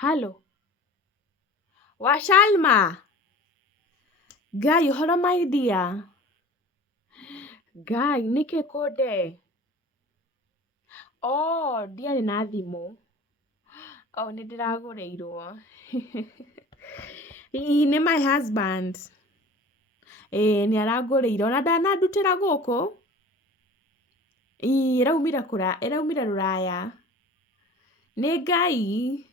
Halo. Washalma. Guy, uhoro my dear. Guy, nike kode. Oh, ndiarĩ na thimũ. Oh, nĩndĩragũrĩirwo. Nĩ my husband. Nĩarangũrĩire. Ona ndanandutĩra gũkũ. Ĩraumire Rũraya. Nĩ Ngai.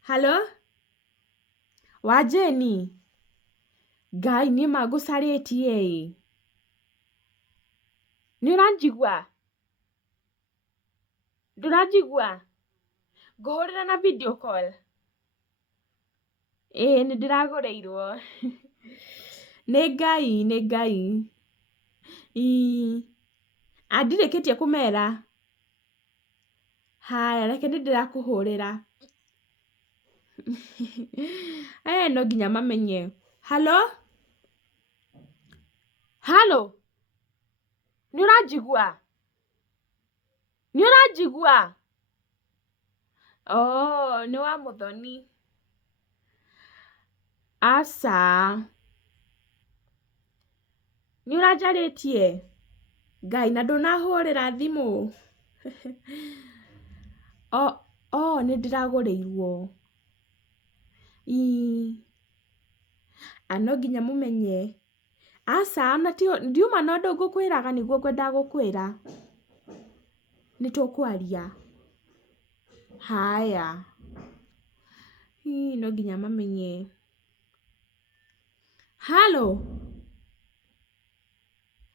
Halo? Wajeni? Ngai niĩ mangũcarĩtie ĩ. Nĩũranjigua? Ndũranjigua? Ngũhũrĩra na video call. Nĩndĩragũrĩirwo. Nĩ Ngai. Ndirĩkĩtie kũmera. Haya, reke nĩndĩrakũhũrĩra. No nginya mamenye. Halo? Halo? Nĩũranjigua? Nĩ wa Mũthoni. Aca. Nĩũranjarĩtie? Ngai, na ndũnahũrĩra thimũ. Nĩndĩragũrĩirwo. No nginya mũmenye. Aca, ndiuma na ũndũ ngũkwĩraga nĩguo ngwenda gũkwĩra. Nĩtũkwaria. Haya. No nginya mamenye. Halo?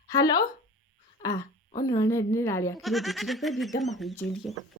Halo? Ona nĩrarĩa kĩrĩndĩ. Reke thiĩ ngamahunjĩrie.